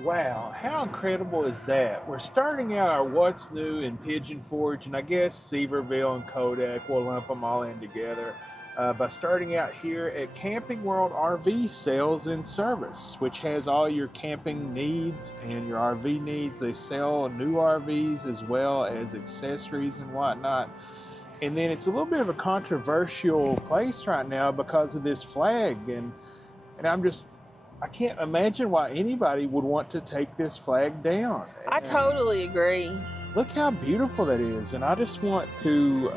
Wow, how incredible is that? We're starting out our What's New in Pigeon Forge, and I guess Sevierville and Kodak, we'll lump them all in together, by starting out here at Camping World RV Sales and Service, which has all your camping needs and your RV needs. They sell new RVs as well as accessories and whatnot. And then it's a little bit of a controversial place right now because of this flag, and I can't imagine why anybody would want to take this flag down. I totally agree. Look how beautiful that is. And I just want to,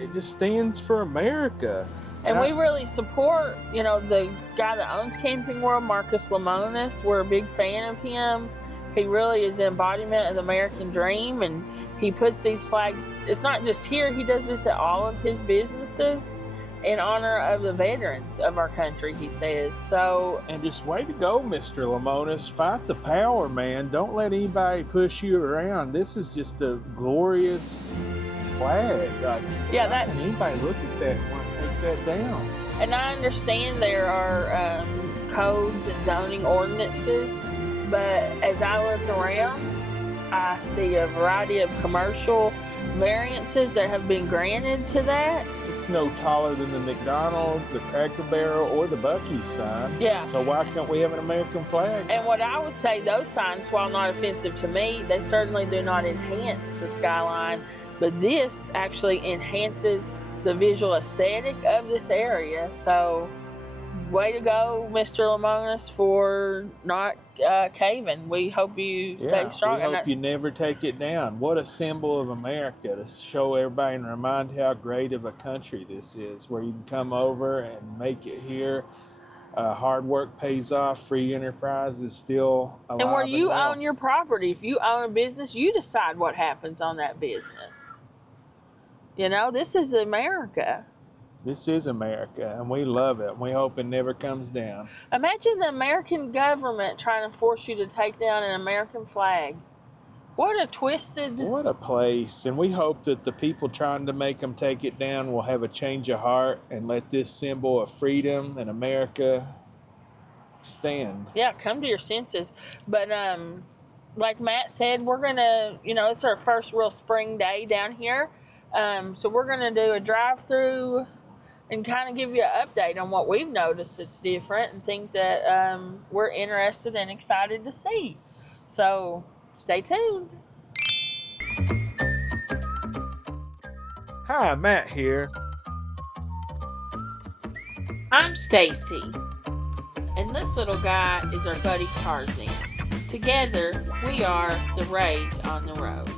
it just stands for America. And we really support, the guy that owns Camping World, Marcus Lemonis. We're a big fan of him. He really is the embodiment of the American dream, and he puts these flags, it's not just here, he does this at all of his businesses in honor of the veterans of our country, he says. So, and just way to go, Mr. Lemonis. Fight the power, man. Don't let anybody push you around. This is just a glorious flag. Yeah, how can anybody look at that and want to take that down? And I understand there are codes and zoning ordinances, but as I look around, I see a variety of commercial variances that have been granted to that. It's no taller than the McDonald's, the Cracker Barrel, or the Buc-ee's sign. Yeah. So why can't we have an American flag? And what I would say, those signs, while not offensive to me, they certainly do not enhance the skyline, but this actually enhances the visual aesthetic of this area. So, way to go, Mr. Lemonis, for not caving. We hope you stay strong. We hope you never take it down. What a symbol of America, to show everybody and remind how great of a country this is, where you can come over and make it here. Hard work pays off. Free enterprise is still alive. And where you well. own your property, if you own a business, you decide what happens on that business. This is America. This is America, and we love it. We hope it never comes down. Imagine the American government trying to force you to take down an American flag. What a twisted... What a place. And we hope that the people trying to make them take it down will have a change of heart and let this symbol of freedom and America stand. Yeah, come to your senses. But like Matt said, we're going to, it's our first real spring day down here. So we're going to do a drive-through and kind of give you an update on what we've noticed that's different and things that we're interested and excited to see. So stay tuned. Hi, Matt here. I'm Stacy, and this little guy is our buddy Tarzan. Together, we are the Rays on the Road.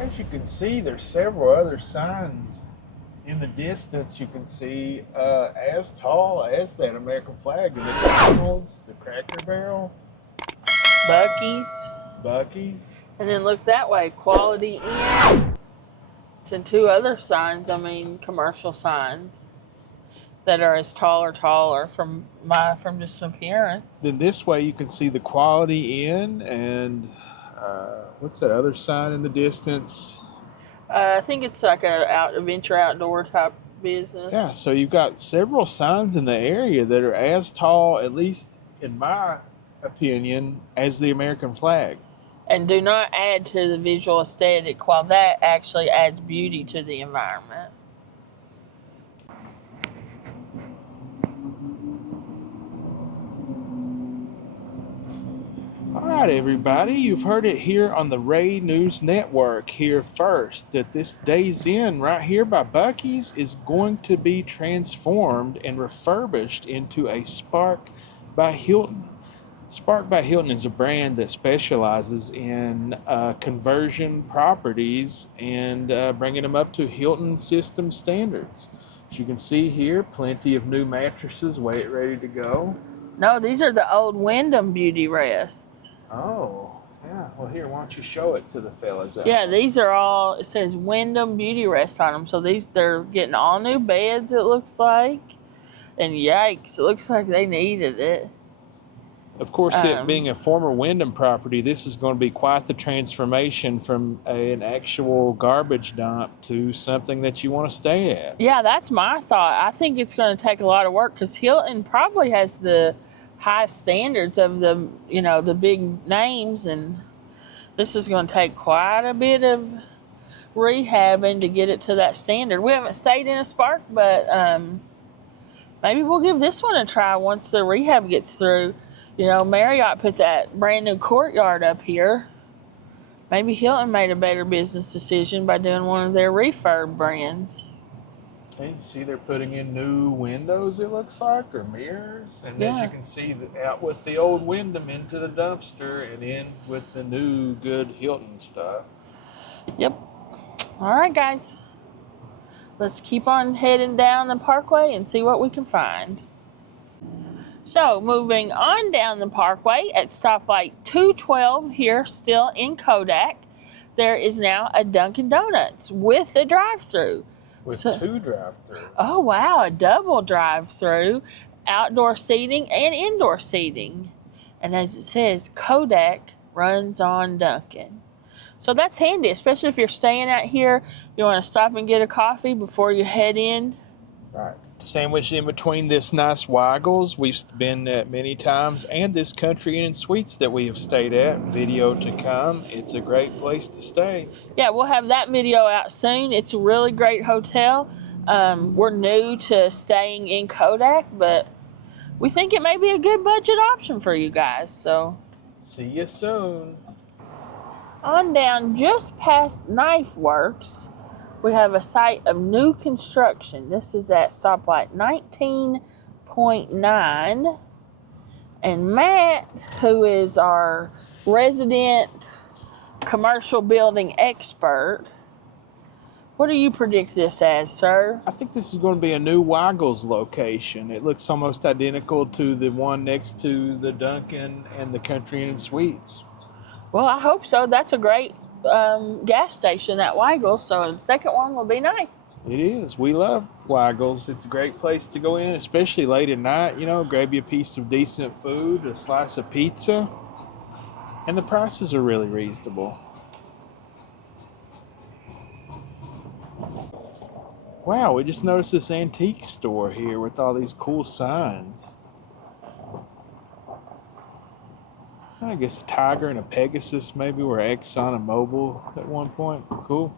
As you can see, there's several other signs in the distance. You can see as tall as that American flag, the McDonald's, the Cracker Barrel, Buc-ee's. And then look that way, Quality Inn. And two other signs, commercial signs that are as tall or taller from just appearance. Then this way you can see the Quality Inn and what's that other sign in the distance? I think it's like a adventure outdoor type business. Yeah, so you've got several signs in the area that are as tall, at least in my opinion, as the American flag. And do not add to the visual aesthetic, while that actually adds beauty to the environment. All right, everybody, you've heard it here on the Ray News Network here first, that this Days Inn right here by Buc-ee's is going to be transformed and refurbished into a Spark by Hilton. Spark by Hilton is a brand that specializes in conversion properties and bringing them up to Hilton system standards. As you can see here, plenty of new mattresses ready to go. No, these are the old Wyndham Beauty Rests. Oh, yeah. Well, here, why don't you show it to the fellas? Yeah, these are all, it says Wyndham Beauty Rest on them. So they're getting all new beds, it looks like. And yikes, it looks like they needed it. Of course, it being a former Wyndham property, this is going to be quite the transformation from an actual garbage dump to something that you want to stay at. Yeah, that's my thought. I think it's going to take a lot of work because Hilton probably has the high standards of the, you know, the big names, and this is going to take quite a bit of rehabbing to get it to that standard. We haven't stayed in a Spark, but maybe we'll give this one a try once the rehab gets through. You know, Marriott put that brand new courtyard up here. Maybe Hilton made a better business decision by doing one of their refurb brands. And you see they're putting in new windows, it looks like, or mirrors. And as you can see, out with the old Wyndham into the dumpster and in with the new good Hilton stuff. Yep. All right, guys. Let's keep on heading down the parkway and see what we can find. So, moving on down the parkway at stoplight 212 here, still in Kodak, there is now a Dunkin' Donuts with a drive-through. With two drive-throughs. Oh, wow, a double drive-through, outdoor seating and indoor seating. And as it says, Kodak runs on Dunkin'. So that's handy, especially if you're staying out here, you want to stop and get a coffee before you head in. Right. Sandwiched in between this nice Weigels we've been at many times and this Country Inn and Suites that we have stayed at. Video to come. It's a great place to stay. Yeah, we'll have that video out soon. It's a really great hotel. We're new to staying in Kodak, but we think it may be a good budget option for you guys. So see you soon. On down just past Knife Works, we have a site of new construction. This is at stoplight 19.9. And Matt, who is our resident commercial building expert, what do you predict this as, sir? I think this is going to be a new Weigels location. It looks almost identical to the one next to the Dunkin' and the Country Inn and Suites. Well, I hope so. That's a great gas station, that Weigels, so the second one will be nice. It is. We love Weigels. It's a great place to go in, especially late at night. You know, grab you a piece of decent food, a slice of pizza, and the prices are really reasonable. Wow, we just noticed this antique store here with all these cool signs. I guess a tiger and a Pegasus maybe were Exxon and Mobil at one point. Cool.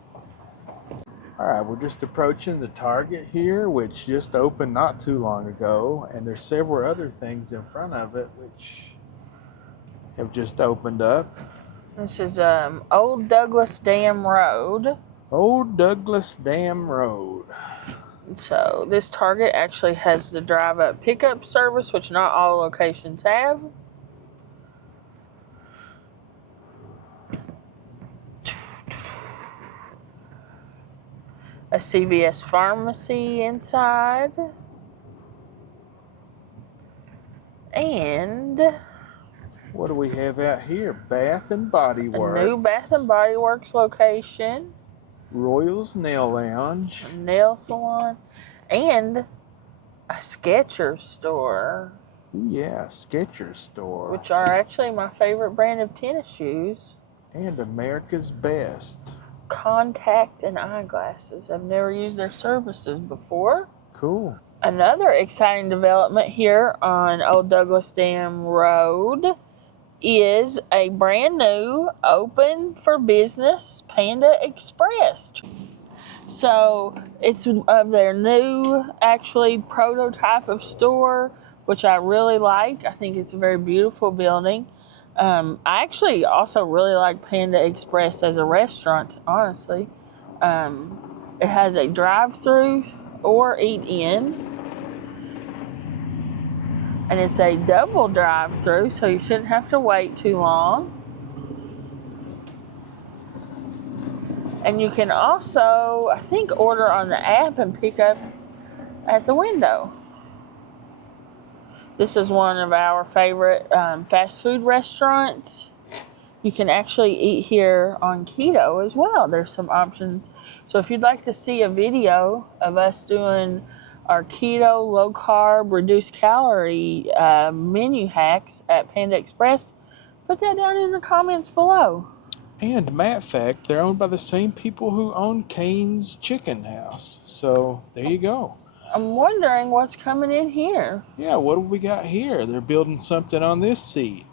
All right, we're just approaching the Target here, which just opened not too long ago, and there's several other things in front of it which have just opened up. This is Old Douglas Dam Road. Old Douglas Dam Road. So this Target actually has the drive-up pickup service, which not all locations have. A CVS pharmacy inside. And what do we have out here? Bath and Body Works. A new Bath and Body Works location. Royals Nail Lounge. A nail salon. And a Skechers store. Ooh, yeah, Skechers store. Which are actually my favorite brand of tennis shoes. And America's Best. Contact and eyeglasses. I've never used their services before. Cool. Another exciting development here on Old Douglas Dam Road is a brand new open for business Panda Express. So it's of their new actually prototype of store, which I really like. I think it's a very beautiful building. I actually also really like Panda Express as a restaurant, honestly. It has a drive-through or eat-in. And it's a double drive-through, so you shouldn't have to wait too long. And you can also, I think, order on the app and pick up at the window. This is one of our favorite fast food restaurants. You can actually eat here on keto as well. There's some options. So if you'd like to see a video of us doing our keto, low carb, reduced calorie menu hacks at Panda Express, put that down in the comments below. And matter of fact, they're owned by the same people who own Kane's Chicken House. So there you go. I'm wondering what's coming in here. Yeah, what have we got here? They're building something on this seat.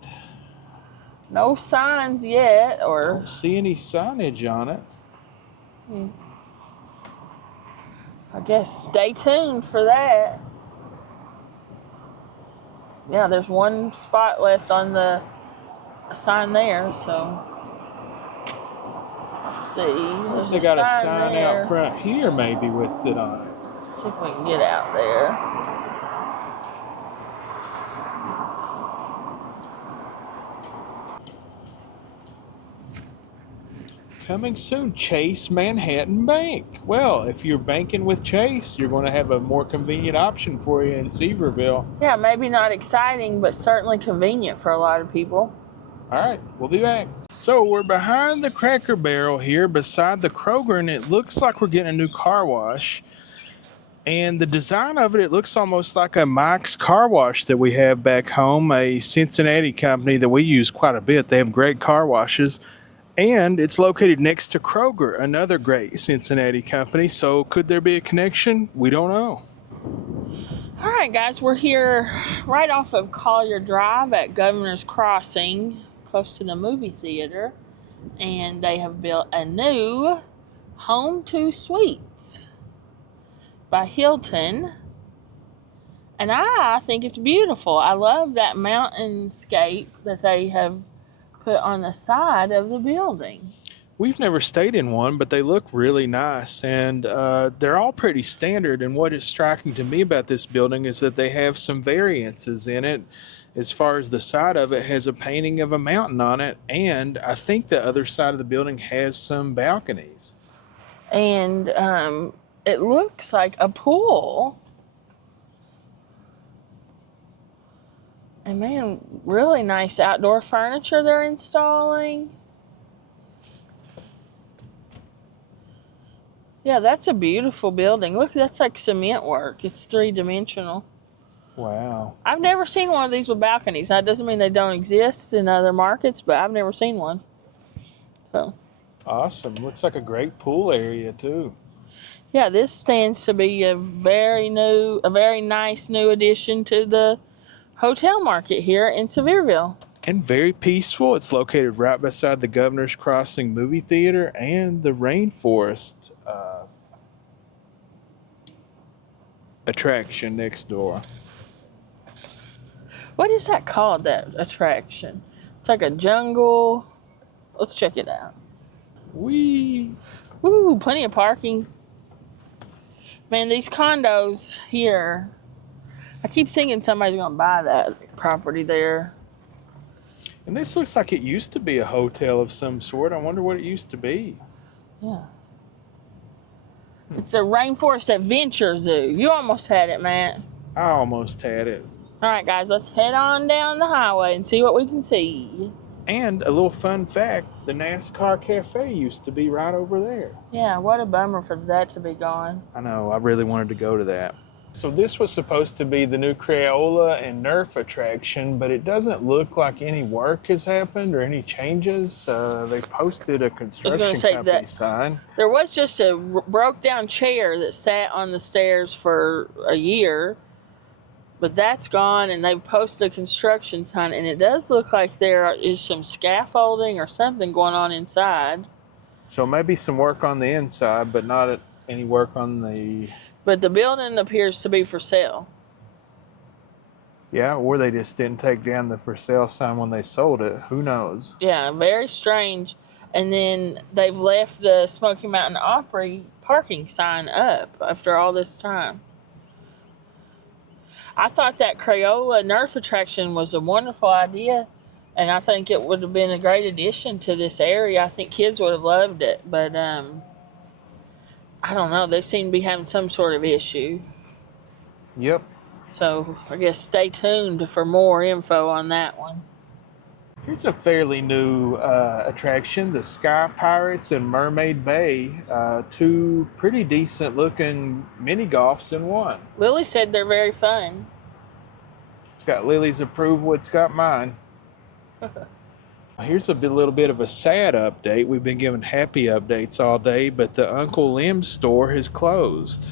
No signs yet, or Don't see any signage on it. I guess stay tuned for that. Yeah, there's one spot left on the sign there, so let's see. There's They got a sign there. out front here, maybe, with it on it. Let's see if we can get out there. Coming soon, Chase Manhattan Bank. Well, if you're banking with Chase, you're going to have a more convenient option for you in Sevierville. Yeah, maybe not exciting, but certainly convenient for a lot of people. All right, we'll be back. So we're behind the Cracker Barrel here beside the Kroger, and it looks like we're getting a new car wash. And the design of it, it looks almost like a Mike's Car Wash that we have back home, a Cincinnati company that we use quite a bit. They have great car washes. And it's located next to Kroger, another great Cincinnati company. So could there be a connection? We don't know. All right, guys, we're here right off of Collier Drive at Governor's Crossing, close to the movie theater. And they have built a new Home 2 Suites by Hilton. And I think it's beautiful. I love that mountainscape that they have put on the side of the building. We've never stayed in one, but they look really nice, and they're all pretty standard. And what is striking to me about this building is that they have some variances in it. As far as the side of it has a painting of a mountain on it, and I think the other side of the building has some balconies. And it looks like a pool. And man, really nice outdoor furniture they're installing. Yeah, that's a beautiful building. Look, that's like cement work. It's 3-dimensional. Wow. I've never seen one of these with balconies. That doesn't mean they don't exist in other markets, but I've never seen one. So Awesome. Looks like a great pool area too. yeah, this stands to be a very nice new addition to the hotel market here in Sevierville. And very peaceful. It's located right beside the Governor's Crossing movie theater and the Rainforest attraction next door. What is that called, that attraction? It's like a jungle. Let's check it out. Whee! Ooh, plenty of parking. Man, these condos here, I keep thinking somebody's going to buy that property there. And this looks like it used to be a hotel of some sort. I wonder what it used to be. Yeah. It's the Rainforest Adventure Zoo. You almost had it, Matt. I almost had it. All right, guys, let's head on down the highway and see what we can see. And a little fun fact, the NASCAR Cafe used to be right over there. Yeah, what a bummer for that to be gone. I know, I really wanted to go to that. So this was supposed to be the new Crayola and Nerf attraction, but it doesn't look like any work has happened or any changes. They posted a construction company sign. There was just a broke down chair that sat on the stairs for a year, but that's gone, and they've posted a construction sign, and it does look like there is some scaffolding or something going on inside. So maybe some work on the inside, but not any work on the... But the building appears to be for sale. Yeah, or they just didn't take down the for sale sign when they sold it. Who knows? Yeah, very strange. And then they've left the Smoky Mountain Opry parking sign up after all this time. I thought that Crayola Nerf attraction was a wonderful idea, and I think it would have been a great addition to this area. I think kids would have loved it, but I don't know. They seem to be having some sort of issue. Yep. So I guess stay tuned for more info on that one. Here's a fairly new attraction, the Sky Pirates in Mermaid Bay. Two pretty decent looking mini golfs in one. Lily said they're very fun. It's got Lily's approval, it's got mine. Here's a little bit of a sad update. We've been giving happy updates all day, but the Uncle Lem's store has closed.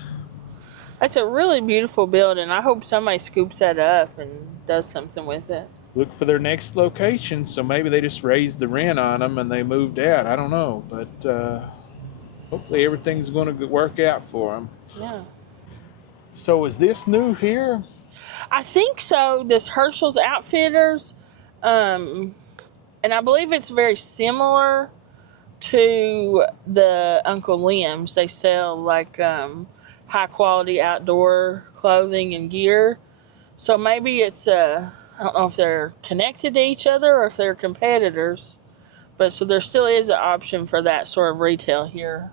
That's a really beautiful building. I hope somebody scoops that up and does something with it. Look for their next location, so maybe they just raised the rent on them and they moved out. I don't know, but hopefully everything's going to work out for them. Yeah. So is this new here? I think so. This Herschel's Outfitters, and I believe it's very similar to the Uncle Lem's. They sell like high quality outdoor clothing and gear. So maybe it's I don't know if they're connected to each other or if they're competitors. But so there still is an option for that sort of retail here.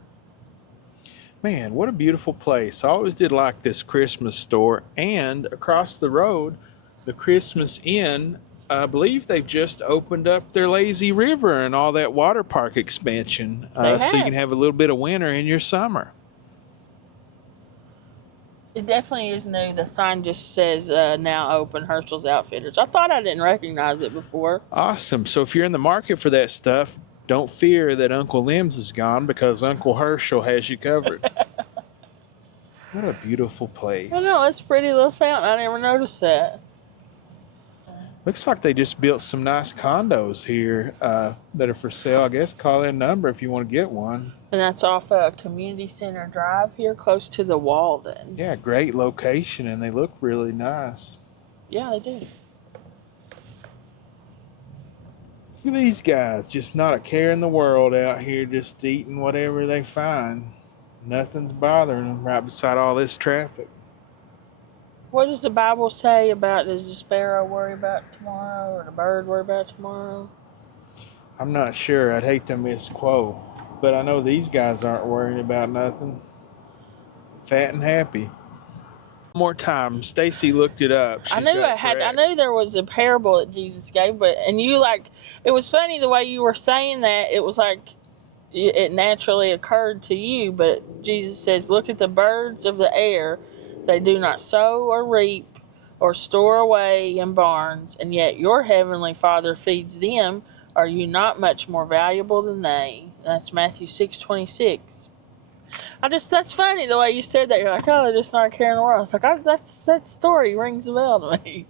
Man, what a beautiful place. I always did like this Christmas store. And across the road, the Christmas Inn, I believe they've just opened up their lazy river and all that water park expansion. So you can have a little bit of winter in your summer. It definitely is new. The sign just says now open Herschel's Outfitters. I thought I didn't recognize it before. Awesome. So if you're in the market for that stuff, don't fear that Uncle Lem's is gone because Uncle Herschel has you covered. What a beautiful place. I know, it's a pretty little fountain. I never noticed that. Looks like they just built some nice condos here that are for sale. I guess call in a number if you want to get one. And that's off a Community Center Drive here, close to the Walden. Yeah, great location, and they look really nice. Yeah, they do. Look at these guys, just not a care in the world out here, just eating whatever they find. Nothing's bothering them right beside all this traffic. What does the Bible say about, does the sparrow worry about tomorrow or the bird worry about tomorrow? I'm not sure. I'd hate to misquote. But I know these guys aren't worrying about nothing. Fat and happy. One more time. Stacy looked it up. I knew there was a parable that Jesus gave, and you it was funny the way you were saying that. It was like it naturally occurred to you, but Jesus says, look at the birds of the air. They do not sow or reap or store away in barns, and yet your heavenly Father feeds them. Are you not much more valuable than they? That's Matthew 6:26. That's funny the way you said that. You're like, oh, they're just not a care in the world. It's like, that story rings a bell to me.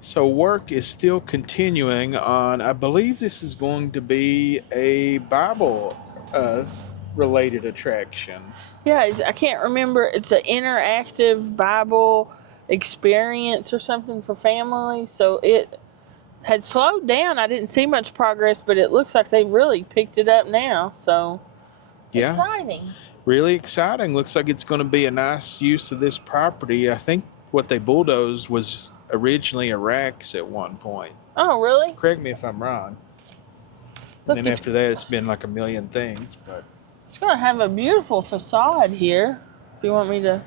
So work is still continuing on, I believe this is going to be a Bible related attraction. Yeah, I can't remember. It's an interactive Bible experience or something for families. So it had slowed down. I didn't see much progress, but it looks like they've really picked it up now. So yeah, exciting. Really exciting. Looks like it's going to be a nice use of this property. I think what they bulldozed was originally a Rex at one point. Oh, really? Correct me if I'm wrong. Look, and then after that, it's been like a million things. But it's going to have a beautiful facade here. If you want me to...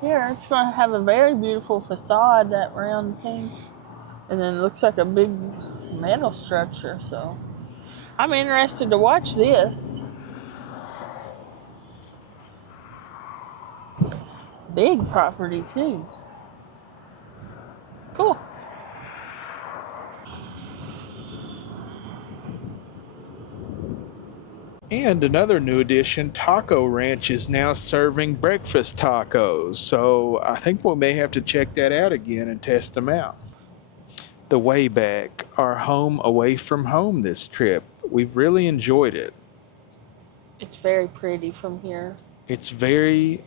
Here, it's going to have a very beautiful facade, that round thing. And then it looks like a big metal structure. So I'm interested to watch this. Big property, too. Cool. And another new addition, Taco Ranch is now serving breakfast tacos. So I think we may have to check that out again and test them out. The way back, our home away from home this trip. We've really enjoyed it. It's very pretty from here. It's very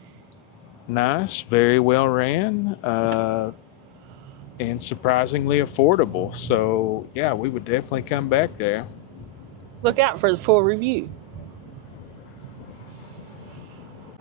nice, very well ran, and surprisingly affordable. So yeah, we would definitely come back there. Look out for the full review.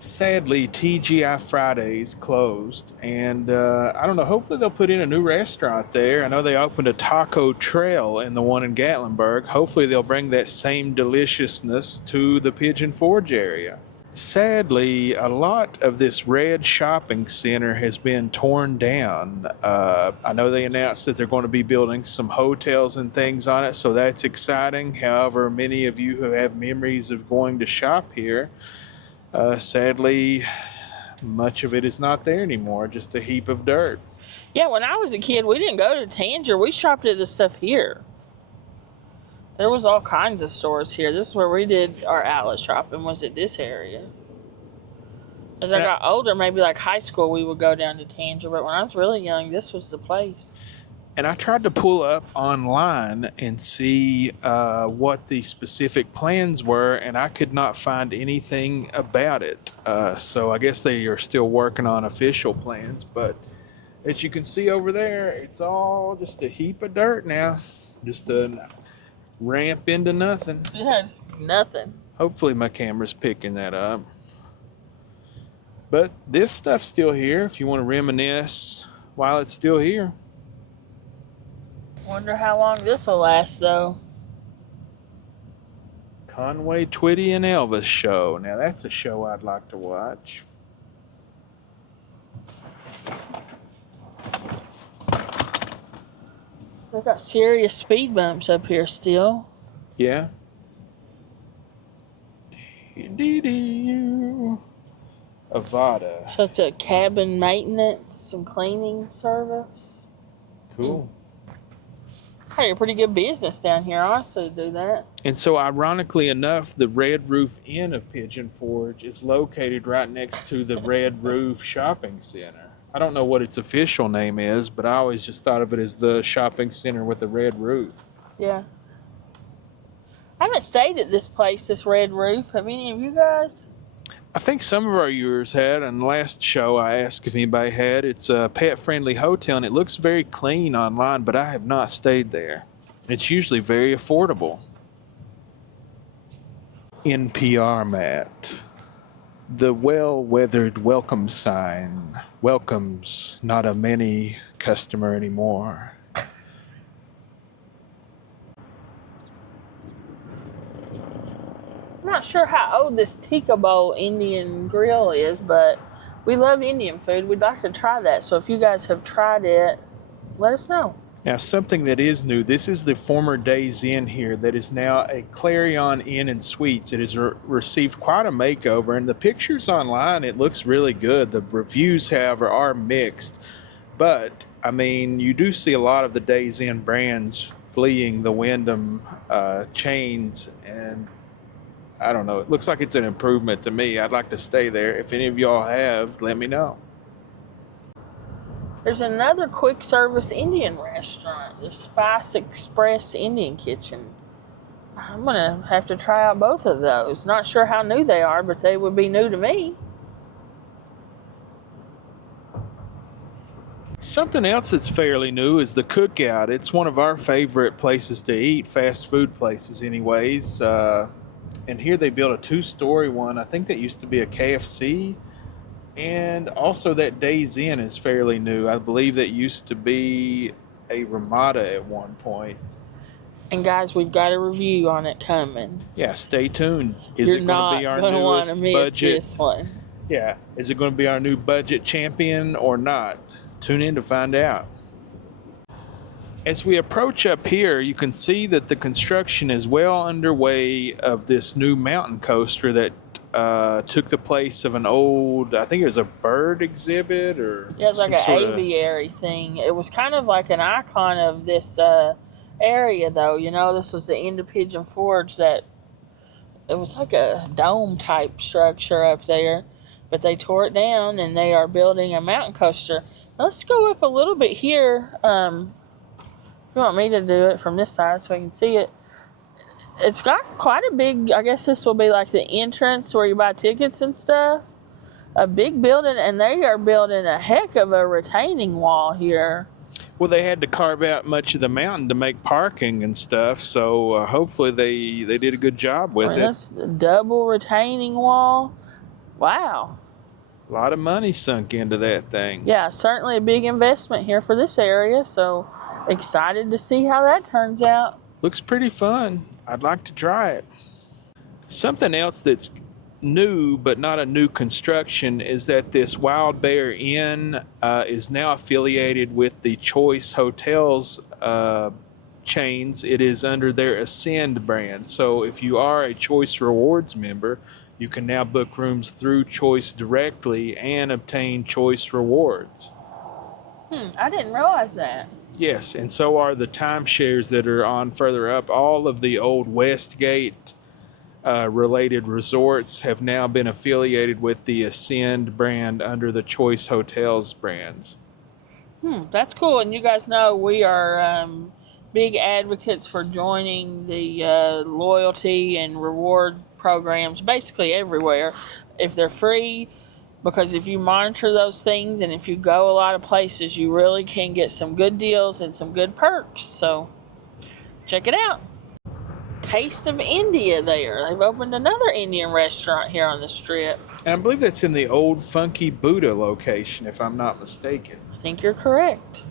Sadly, TGI Fridays closed, and I don't know, hopefully they'll put in a new restaurant there. I know they opened a taco trail in the one in Gatlinburg. Hopefully they'll bring that same deliciousness to the Pigeon Forge area. Sadly, a lot of this red shopping center has been torn down. I know they announced that they're going to be building some hotels and things on it, so that's exciting. However, many of you who have memories of going to shop here, sadly, much of it is not there anymore, just a heap of dirt. Yeah, when I was a kid, we didn't go to Tanger. We shopped at the stuff here. There was all kinds of stores here. This is where we did our outlet shopping, was at this area. As I got older, maybe like high school, we would go down to Tanger. But when I was really young, this was the place. And I tried to pull up online and see what the specific plans were, and I could not find anything about it. So I guess they are still working on official plans. But as you can see over there, it's all just a heap of dirt now. Just a ramp into nothing. Yeah, it's nothing. Hopefully my camera's picking that up. But this stuff's still here if you want to reminisce while it's still here. Wonder how long this will last, though. Conway Twitty and Elvis show. Now that's a show I'd like to watch. They got serious speed bumps up here still. Yeah. Avada. So it's a cabin maintenance and cleaning service. Cool. Hey, a pretty good business down here, honestly, to do that. And so, ironically enough, the Red Roof Inn of Pigeon Forge is located right next to the Red Roof Shopping Center. I don't know what its official name is, but I always just thought of it as the shopping center with the red roof. Yeah. I haven't stayed at this place, this Red Roof. Have any of you guys? I think some of our viewers had. On the last show, I asked if anybody had. It's a pet-friendly hotel, and it looks very clean online, but I have not stayed there. It's usually very affordable. NPR, Matt. The well-weathered welcome sign welcomes not a many customer anymore. I'm not sure how old this Tikka Bowl Indian grill is, but we love Indian food. We'd like to try that. So if you guys have tried it, let us know. Now, something that is new, this is the former Days Inn here that is now a Clarion Inn and Suites. It has received quite a makeover, and the pictures online, it looks really good. The reviews, however, are mixed. But, I mean, you do see a lot of the Days Inn brands fleeing the Wyndham chains, and I don't know. It looks like it's an improvement to me. I'd like to stay there. If any of y'all have, let me know. There's another quick service Indian restaurant, the Spice Express Indian Kitchen. I'm going to have to try out both of those. Not sure how new they are, but they would be new to me. Something else that's fairly new is the Cookout. It's one of our favorite places to eat, fast food places anyways. And here they built a 2-story one. I think that used to be a KFC. And also that Days Inn is fairly new. I believe that used to be a Ramada at one point. And guys, we've got a review on it coming. Yeah, stay tuned. Is You're it going to be our newest budget? This one. Yeah, is it going to be our new budget champion or not? Tune in to find out. As we approach up here, you can see that the construction is well underway of this new mountain coaster that took the place of an old, I think it was a bird exhibit or yeah, it's like an aviary thing. It was kind of like an icon of this area, though. You know, this was the end of Pigeon Forge. That it was like a dome type structure up there, but they tore it down and they are building a mountain coaster. Let's go up a little bit here. If you want me to do it from this side so I can see it. It's got quite a big, I guess this will be like the entrance where you buy tickets and stuff. A big building, and they are building a heck of a retaining wall here. Well, they had to carve out much of the mountain to make parking and stuff, so hopefully they did a good job with it. That's the double retaining wall. Wow. A lot of money sunk into that thing. Yeah, certainly a big investment here for this area, so excited to see how that turns out. Looks pretty fun. I'd like to try it. Something else that's new but not a new construction is that this Wild Bear Inn is now affiliated with the Choice Hotels chains. It is under their Ascend brand. So if you are a Choice Rewards member, you can now book rooms through Choice directly and obtain Choice Rewards. I didn't realize that. Yes, and so are the timeshares that are on further up. All of the old Westgate related resorts have now been affiliated with the Ascend brand under the Choice Hotels brands. That's cool. And you guys know we are big advocates for joining the loyalty and reward programs basically everywhere if they're free, because if you monitor those things and if you go a lot of places, you really can get some good deals and some good perks. So check it out. Taste of India there. They've opened another Indian restaurant here on the strip. And I believe that's in the old Funky Buddha location, if I'm not mistaken. I think you're correct.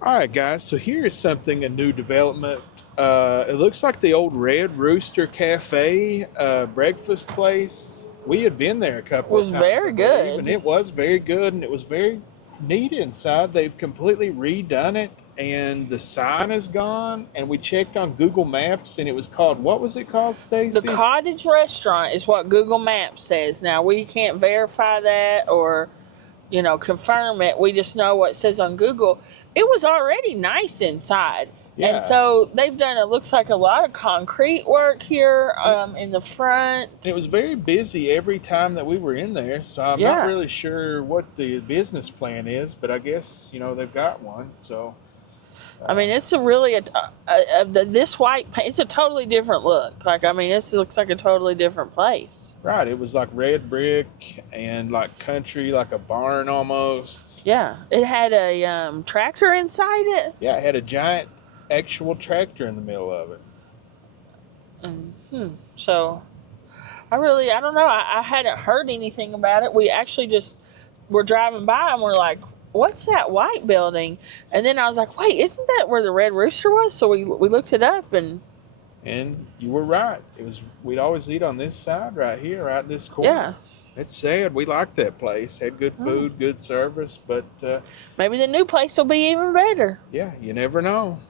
All right, guys, so here is a new development. It looks like the old Red Rooster Cafe breakfast place. We had been there a couple of times. It was very good. And it was very good, and it was very neat inside. They've completely redone it, and the sign is gone. And we checked on Google Maps, and it was called, what was it called, Stacy? The Cottage Restaurant is what Google Maps says. Now, we can't verify that or, confirm it. We just know what it says on Google. It was already nice inside. Yeah. And so they've done, it looks like a lot of concrete work here in the front. It was very busy every time that we were in there, so I'm not really sure what the business plan is, but I guess, they've got one, so. It's a really, this white paint, it's a totally different look. This looks like a totally different place. Right, it was like red brick and like country, like a barn almost. Yeah, it had a tractor inside it. Yeah, it had a giant actual tractor in the middle of it. So I don't know. I hadn't heard anything about it. We actually just were driving by and we're like, what's that white building? And then I was like, wait, isn't that where the Red Rooster was? So we looked it up and you were right. We'd always eat on this side right here, right this corner. Yeah. It's sad. We liked that place. Had good food, good service, but maybe the new place will be even better. Yeah, you never know.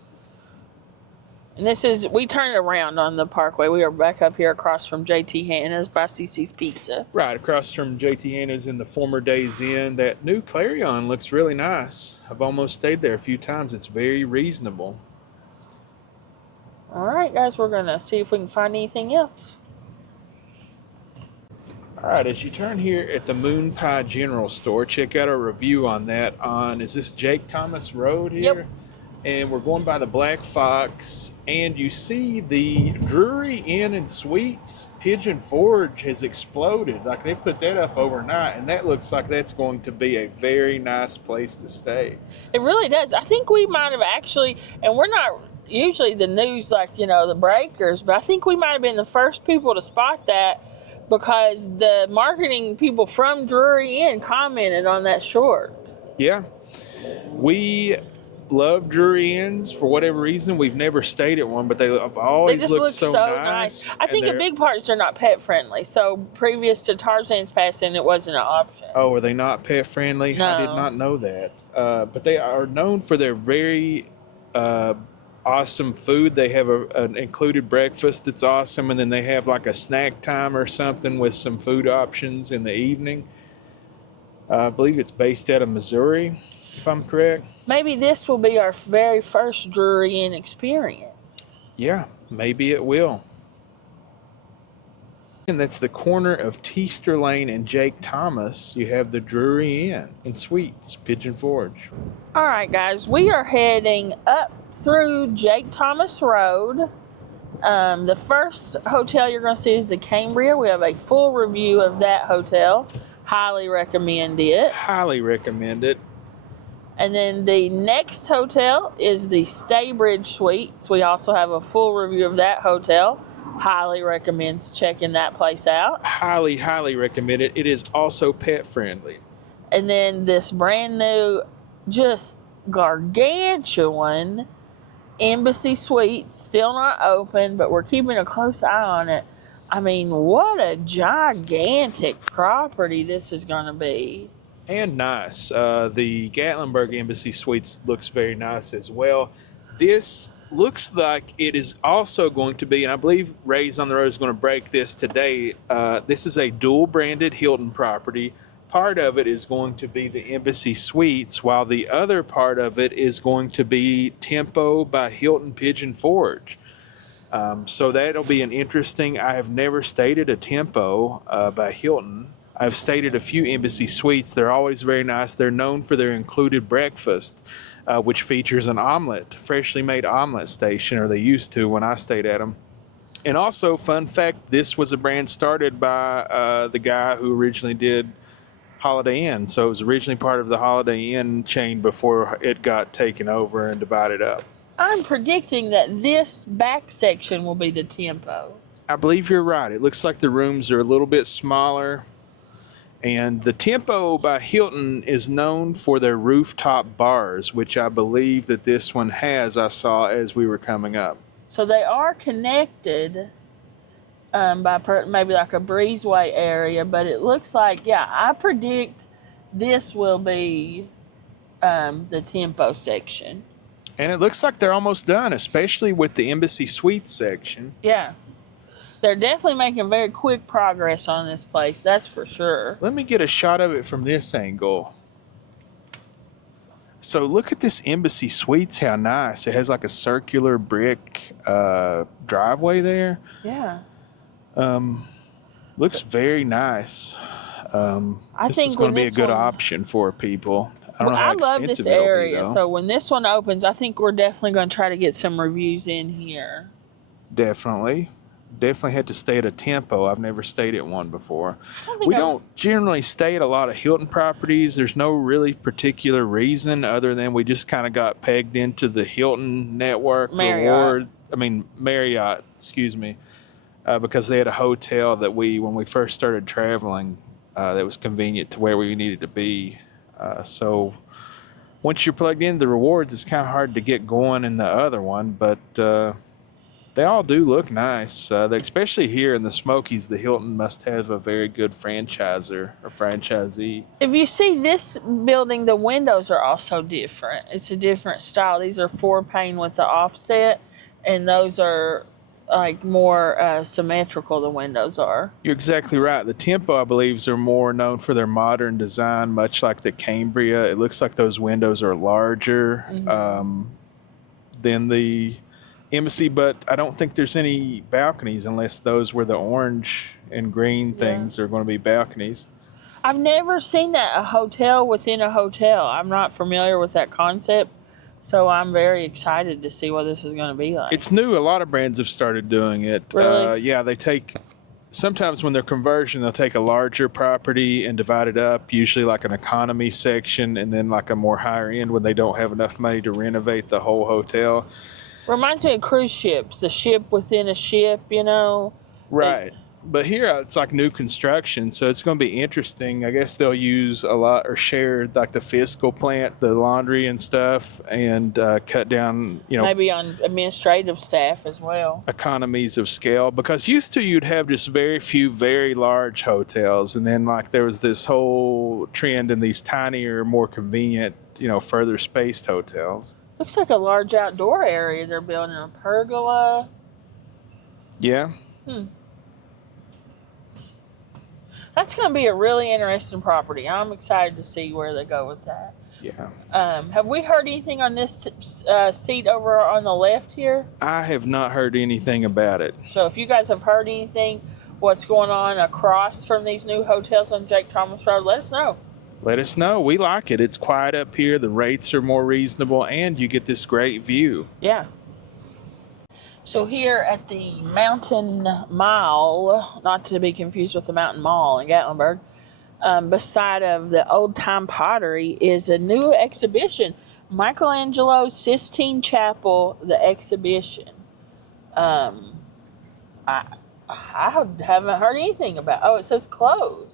And we turned around on the parkway. We are back up here across from JT Hannah's by CC's Pizza. Right, across from JT Hannah's in the former Days Inn. That new Clarion looks really nice. I've almost stayed there a few times. It's very reasonable. All right, guys, we're going to see if we can find anything else. All right, as you turn here at the Moon Pie General Store, check out our review on that is this Jake Thomas Road here? Yep. And we're going by the Black Fox, and you see the Drury Inn and Suites Pigeon Forge has exploded. Like, they put that up overnight, and that looks like that's going to be a very nice place to stay. It really does. I think we might have actually, and we're not usually the news like, the breakers, but I think we might have been the first people to spot that because the marketing people from Drury Inn commented on that short. Yeah. We love Drury Inns for whatever reason. We've never stayed at one, but they have always just looked look so nice. I think a big part is they're not pet friendly. So previous to Tarzan's passing, it wasn't an option. Oh, are they not pet friendly? No. I did not know that. But they are known for their very awesome food. They have an included breakfast that's awesome, and then they have like a snack time or something with some food options in the evening. I believe it's based out of Missouri, if I'm correct. Maybe this will be our very first Drury Inn experience. Yeah, maybe it will. And that's the corner of Teaster Lane and Jake Thomas. You have the Drury Inn and Suites, Pigeon Forge. All right, guys, we are heading up through Jake Thomas Road. The first hotel you're going to see is the Cambria. We have a full review of that hotel. Highly recommend it. Highly recommend it. And then the next hotel is the Staybridge Suites. We also have a full review of that hotel. Highly recommends checking that place out. Highly, highly recommend it. It is also pet friendly. And then this brand new, just gargantuan Embassy Suites, still not open, but we're keeping a close eye on it. What a gigantic property this is going to be. And nice. The Gatlinburg Embassy Suites looks very nice as well. This looks like it is also going to be, and I believe Ray's on the Road is going to break this today. This is a dual branded Hilton property, part of it is going to be the Embassy Suites, while the other part of it is going to be Tempo by Hilton Pigeon Forge. So that'll be an interesting. I have never stayed at a Tempo by Hilton. I've stayed at a few Embassy Suites. They're always very nice. They're known for their included breakfast, which features an omelet, freshly made omelet station, or they used to when I stayed at them. And also, fun fact, this was a brand started by the guy who originally did Holiday Inn. So it was originally part of the Holiday Inn chain before it got taken over and divided up. I'm predicting that this back section will be the Tempo. I believe you're right. It looks like the rooms are a little bit smaller. And the Tempo by Hilton is known for their rooftop bars, which I believe that this one has, I saw as we were coming up. So they are connected by maybe like a breezeway area, but it looks like, yeah, I predict this will be the Tempo section. And it looks like they're almost done, especially with the Embassy Suites section. Yeah. They're definitely making very quick progress on this place, that's for sure. Let me get a shot of it from this angle. So look at this Embassy Suites, how nice. It has like a circular brick driveway there. Yeah. Looks very nice. I this think is going to be a good one, option for people. I don't know how I love expensive this it'll area, be, though. so when this one opens, I think we're definitely going to try to get some reviews in here. Definitely had to stay at a Tempo. I've never stayed at one before. We don't generally stay at a lot of Hilton properties. There's no really particular reason other than we just kind of got pegged into the Hilton network Marriott, excuse me, because they had a hotel that when we first started traveling, that was convenient to where we needed to be. So once you're plugged into the rewards, it's kind of hard to get going in the other one, but they all do look nice. Especially here in the Smokies, the Hilton must have a very good franchisor or franchisee. If you see this building, the windows are also different. It's a different style. These are 4-pane with the offset, and those are like more symmetrical, the windows are. You're exactly right. The Tempo, I believe, are more known for their modern design, much like the Cambria. It looks like those windows are larger than the Embassy, but I don't think there's any balconies unless those were the orange and green things are going to be balconies. I've never seen that, a hotel within a hotel. I'm not familiar with that concept, so I'm very excited to see what this is going to be like. It's new. A lot of brands have started doing it. Really? They take, sometimes when they're conversion, they'll take a larger property and divide it up, usually like an economy section, and then like a more higher end when they don't have enough money to renovate the whole hotel. Reminds me of cruise ships, the ship within a ship, you know. Right. But here it's like new construction, so it's going to be interesting. I guess they'll use a lot or share like the fiscal plant, the laundry and stuff, and cut down, maybe on administrative staff as well. Economies of scale, because used to you'd have just very few very large hotels, and then like there was this whole trend in these tinier, more convenient, further spaced hotels. Looks like a large outdoor area. They're building a pergola. Yeah. That's going to be a really interesting property. I'm excited to see where they go with that. Yeah. Have we heard anything on this seat over on the left here? I have not heard anything about it. So if you guys have heard anything, what's going on across from these new hotels on Jake Thomas Road, let us know. Let us know. We like it. It's quiet up here. The rates are more reasonable, and you get this great view. Yeah. So here at the Mountain Mile, not to be confused with the Mountain Mall in Gatlinburg, beside of the Old Time Pottery is a new exhibition, Michelangelo's Sistine Chapel, the exhibition. I haven't heard anything about. Oh, it says closed.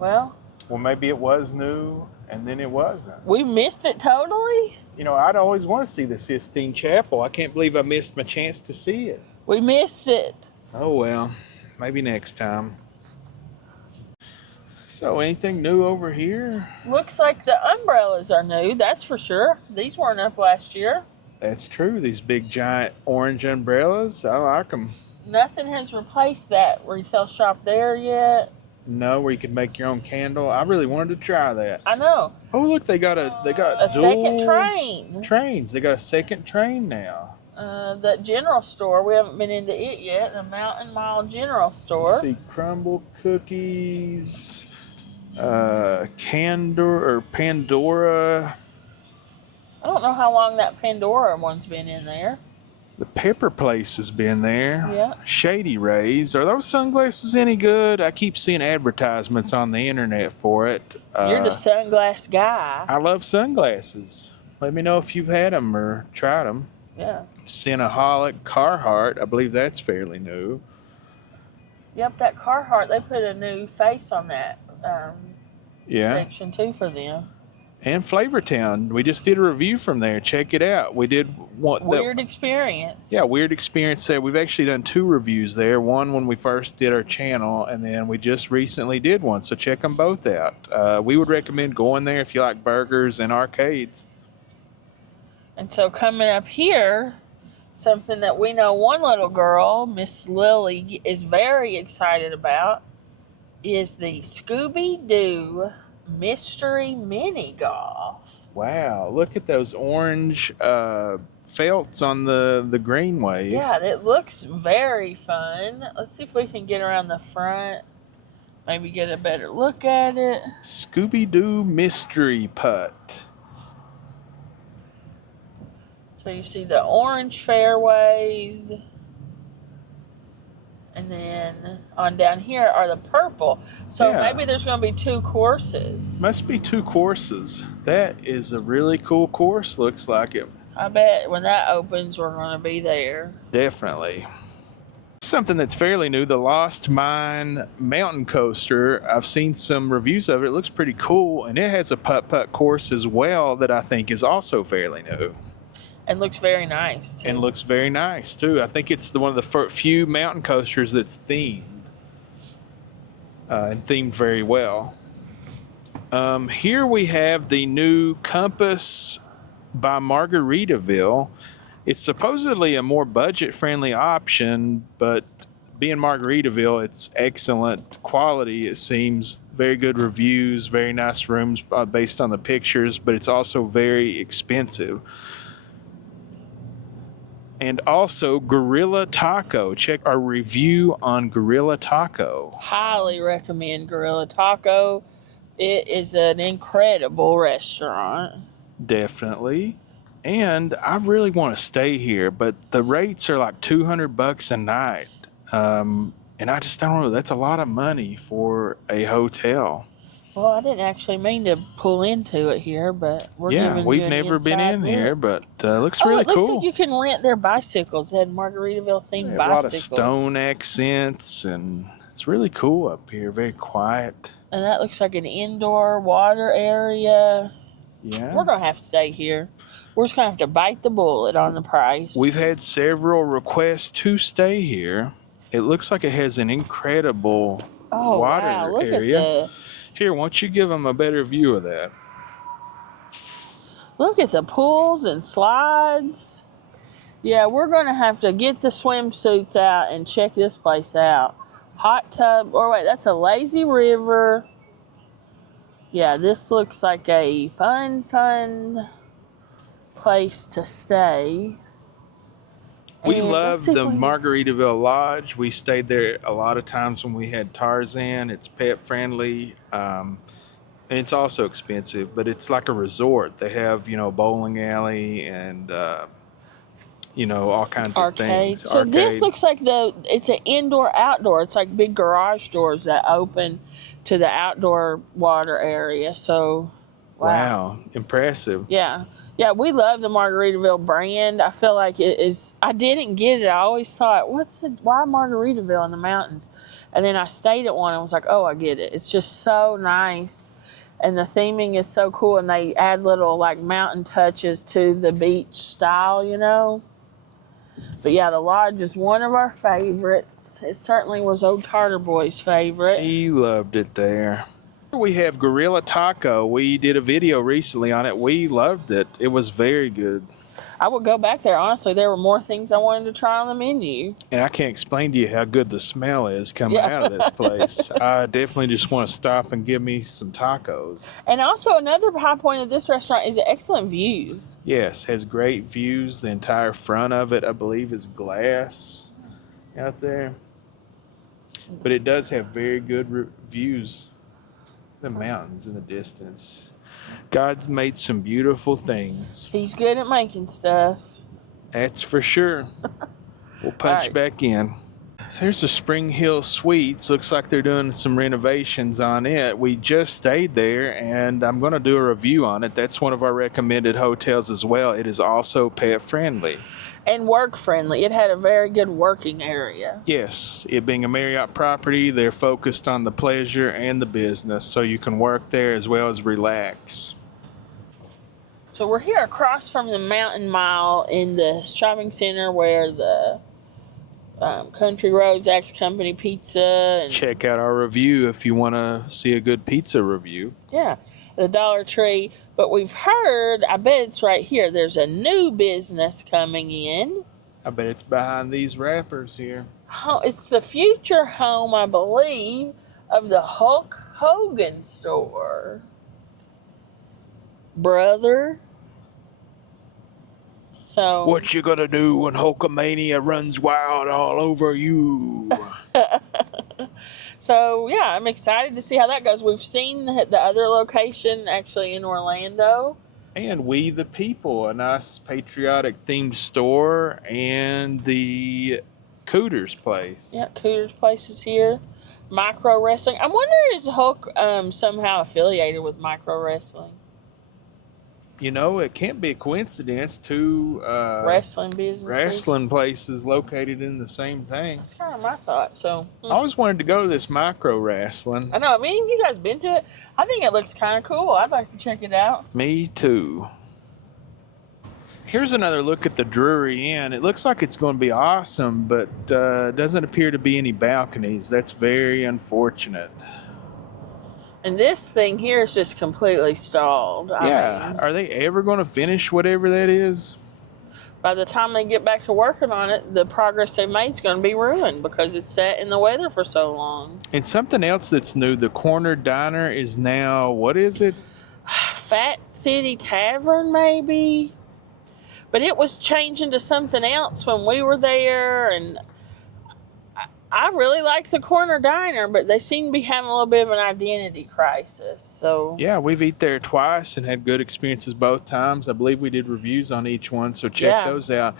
Well, maybe it was new, and then it wasn't. We missed it totally? I'd always want to see the Sistine Chapel. I can't believe I missed my chance to see it. We missed it. Oh, well, maybe next time. So, anything new over here? Looks like the umbrellas are new, that's for sure. These weren't up last year. That's true. These big, giant orange umbrellas, I like them. Nothing has replaced that retail shop there yet. No, where you could make your own candle. I really wanted to try that. I know. Oh, look, they got A dual second train. trains. They got a second train now. That general store, we haven't been into it yet. The Mountain Mile General Store. Let's see, crumble cookies, Pandora. I don't know how long that Pandora one's been in there. The Pepper Place has been there. Yeah. Shady Rays. Are those sunglasses any good? I keep seeing advertisements on the internet for it. You're the sunglass guy. I love sunglasses. Let me know if you've had them or tried them. Yeah. Cinnaholic Carhartt. I believe that's fairly new. Yep, that Carhartt, they put a new face on that Yeah. section too for them. And Flavortown. We just did a review from there. Check it out. We did Weird experience. Yeah, weird experience there. We've actually done 2 reviews there. One when we first did our channel, and then we just recently did one. So check them both out. We would recommend going there if you like burgers and arcades. And so coming up here, something that we know one little girl, Miss Lily, is very excited about is the Scooby-Doo Mystery Mini Golf. Wow, look at those orange felts on the greenways. Yeah, it looks very fun. Let's see if we can get around the front. Maybe get a better look at it. Scooby-Doo Mystery Putt. So you see the orange fairways. And then on down here are the purple. So Yeah. maybe there's going to be 2 courses. Must be 2 courses. That is a really cool course. Looks like it. I bet when that opens, we're going to be there. Definitely. Something that's fairly new, the Lost Mine Mountain Coaster. I've seen some reviews of it. It looks pretty cool. And it has a putt-putt course as well that I think is also fairly new. And looks very nice, too. And looks very nice, too. I think it's one of the few mountain coasters that's themed. And themed very well. Here we have the new Compass by Margaritaville. It's supposedly a more budget-friendly option, but being Margaritaville, it's excellent quality. It seems very good reviews, very nice rooms based on the pictures, but it's also very expensive. And also Gorilla Taco. Check our review on Gorilla Taco. Highly recommend Gorilla Taco. It is an incredible restaurant. Definitely. And I really want to stay here, but the rates are like $200 a night. And I just don't know. That's a lot of money for a hotel. Well, I didn't actually mean to pull into it here, but we're giving we've you an never been inside in look. here, but looks really it looks cool. like you can rent their bicycles. They had Margaritaville themed They have bicycles. a lot of stone accents, and it's really cool up here. Very quiet. And that looks like an indoor water area. Yeah. We're going to have to stay here. We're just going to have to bite the bullet on the price. We've had several requests to stay here. It looks like it has an incredible water wow. Look area. Here, why don't you give them a better view of that? Look at the pools and slides. Yeah, we're going to have to get the swimsuits out and check this place out. Hot tub. Or wait, that's a lazy river. Yeah, this looks like a fun place to stay. We And love let's see the if we- Margaritaville Lodge. We stayed there a lot of times when we had Tarzan. It's pet friendly. And it's also expensive, but it's like a resort. They have, bowling alley and, all kinds of arcade. things. So this looks like it's an indoor-outdoor. It's like big garage doors that open to the outdoor water area. So, Wow. Impressive. Yeah. Yeah, we love the Margaritaville brand. I feel like it is. I didn't get it. I always thought, why Margaritaville in the mountains? And then I stayed at one and was like, oh, I get it. It's just so nice. And the theming is so cool. And they add little like mountain touches to the beach style, But yeah, the lodge is one of our favorites. It certainly was Old Tartar Boy's favorite. He loved it there. We have Gorilla Taco. We did a video recently on it. We loved it. It was very good. I would go back there. Honestly, there were more things I wanted to try on the menu. And I can't explain to you how good the smell is coming out of this place. I definitely just want to stop and give me some tacos. And also another high point of this restaurant is the excellent views. Yes, has great views. The entire front of it, I believe, is glass out there. But it does have very good views. The mountains in the distance. God's made some beautiful things. He's good at making stuff. That's for sure. We'll punch back in. There's the Spring Hill Suites. Looks like they're doing some renovations on it. We just stayed there, and I'm going to do a review on it. That's one of our recommended hotels as well. It is also pet friendly. And work friendly. It had a very good working area. Yes, it being a Marriott property, they're focused on the pleasure and the business, so you can work there as well as relax. So we're here across from the Mountain Mile in the shopping center where the Country Roads Axe Company Pizza. And, check out our review if you want to see a good pizza review. Yeah, the Dollar Tree. But we've heard, I bet it's right here, there's a new business coming in. I bet it's behind these wrappers here. Oh, it's the future home, I believe, of the Hulk Hogan store. Brother. So what you gonna do when Hulkamania runs wild all over you? So yeah, I'm excited to see how that goes. We've seen the other location actually in Orlando. And We the People, a nice patriotic themed store, and the Cooter's place. Yeah, Cooter's place is here. Micro wrestling. I wonder, is Hulk somehow affiliated with micro wrestling? You know, it can't be a coincidence. Two wrestling businesses, wrestling places located in the same thing. That's kind of my thought. So I always wanted to go to this micro wrestling. I know. I mean, you guys been to it? I think it looks kind of cool. I'd like to check it out. Me too. Here's another look at the Drury Inn. It looks like it's going to be awesome, but doesn't appear to be any balconies. That's very unfortunate. And this thing here is just completely stalled. I mean, are they ever going to finish whatever that is? By the time they get back to working on it, the progress they've made is going to be ruined because it's sat in the weather for so long. And something else that's new, the Corner Diner is now, what is it? Fat City Tavern, maybe? But it was changing to something else when we were there, and I really like the Corner Diner, but they seem to be having a little bit of an identity crisis. So yeah, we've eaten there twice and had good experiences both times. I believe we did reviews on each one, so check those out.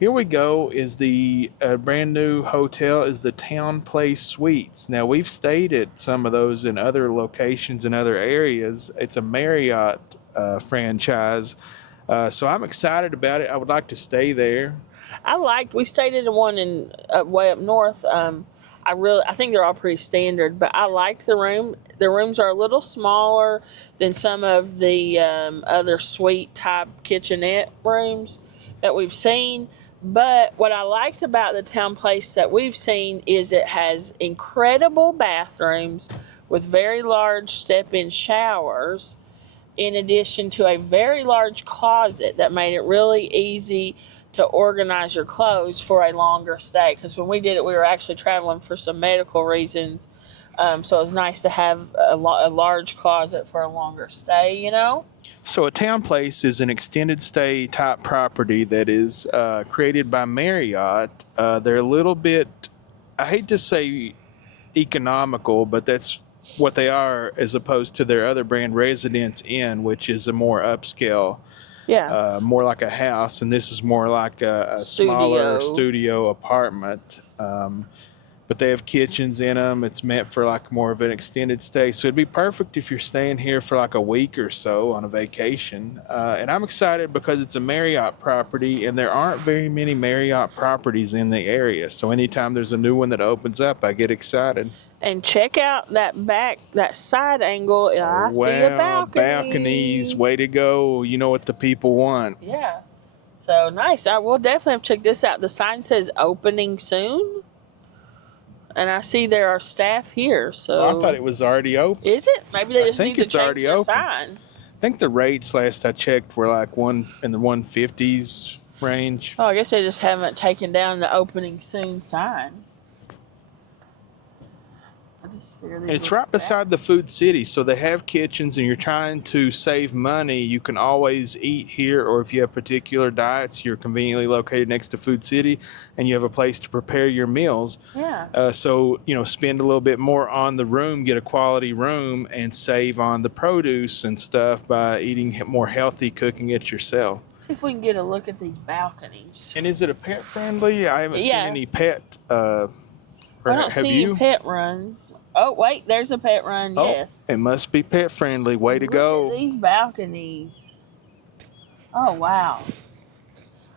Here we go. Is the brand new hotel is the Town Place Suites. Now we've stayed at some of those in other locations in other areas. It's a Marriott franchise, so I'm excited about it. I would like to stay there. we stayed at one in way up north. I think they're all pretty standard, but I liked the room. The rooms are a little smaller than some of the other suite type kitchenette rooms that we've seen. But what I liked about the Town Place that we've seen is it has incredible bathrooms with very large step-in showers, in addition to a very large closet that made it really easy to organize your clothes for a longer stay. Because when we did it, we were actually traveling for some medical reasons. So it was nice to have a large closet for a longer stay, you know? So a Town Place is an extended stay type property that is created by Marriott. They're a little bit, I hate to say economical, but that's what they are as opposed to their other brand, Residence Inn, which is a more upscale. Yeah. More like a house, and this is more like a smaller studio apartment. But they have kitchens in them. It's meant for like more of an extended stay. So it'd be perfect if you're staying here for like a week or so on a vacation. And I'm excited because it's a Marriott property, and there aren't very many Marriott properties in the area. So anytime there's a new one that opens up, I get excited. And check out that side angle. I see a balcony. Balconies, way to go. You know what the people want. Yeah. So nice. I will definitely have to check this out. The sign says opening soon. And I see there are staff here. So I thought it was already open. Is it? Maybe they just need to change the sign. I think the rates last I checked were like in the 150s range. Oh, I guess they just haven't taken down the opening soon sign. I just figured It's right beside the food city, so they have kitchens, and you're trying to save money. You can always eat here, or if you have particular diets, you're conveniently located next to food city, and you have a place to prepare your meals. Yeah. So, spend a little bit more on the room, get a quality room, and save on the produce and stuff by eating more healthy, cooking it yourself. See if we can get a look at these balconies. And is it a pet friendly? I haven't seen any pet. I don't see any pet runs. Oh, wait, there's a pet run, yes. It must be pet friendly. Way to go. Look at these balconies. Oh, wow.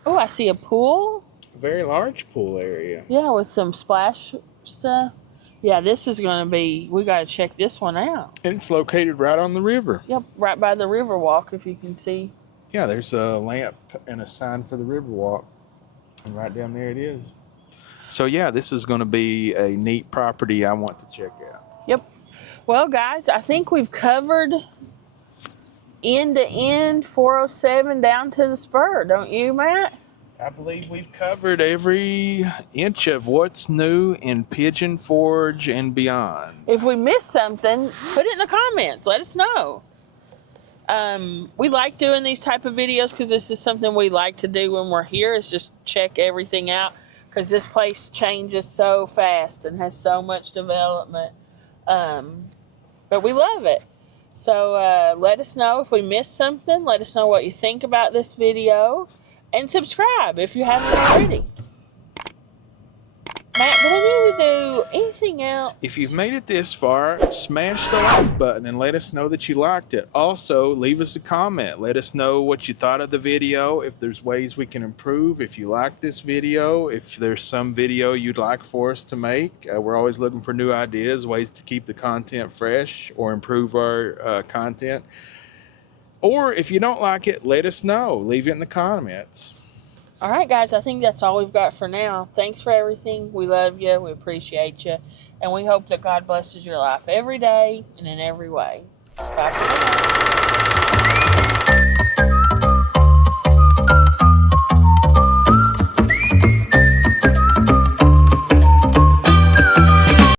Oh, I see a pool. A very large pool area. Yeah, with some splash stuff. Yeah, this is going to be, we got to check this one out. And it's located right on the river. Yep, right by the river walk, if you can see. Yeah, there's a lamp and a sign for the river walk. And right down there it is. So, yeah, this is going to be a neat property I want to check out. Yep. Well, guys, I think we've covered end to end 407 down to the spur, don't you, Matt? I believe we've covered every inch of what's new in Pigeon Forge and beyond. If we missed something, put it in the comments. Let us know. We like doing these type of videos because this is something we like to do when we're here, is just check everything out. Because this place changes so fast and has so much development. But we love it. So let us know if we missed something. Let us know what you think about this video. And subscribe if you haven't already. Matt, do we need to do anything else? If you've made it this far, smash the like button and let us know that you liked it. Also, leave us a comment. Let us know what you thought of the video, if there's ways we can improve, if you like this video, if there's some video you'd like for us to make. We're always looking for new ideas, ways to keep the content fresh or improve our content. Or if you don't like it, let us know. Leave it in the comments. All right, guys, I think that's all we've got for now. Thanks for everything. We love you. We appreciate you. And we hope that God blesses your life every day and in every way. Bye for now.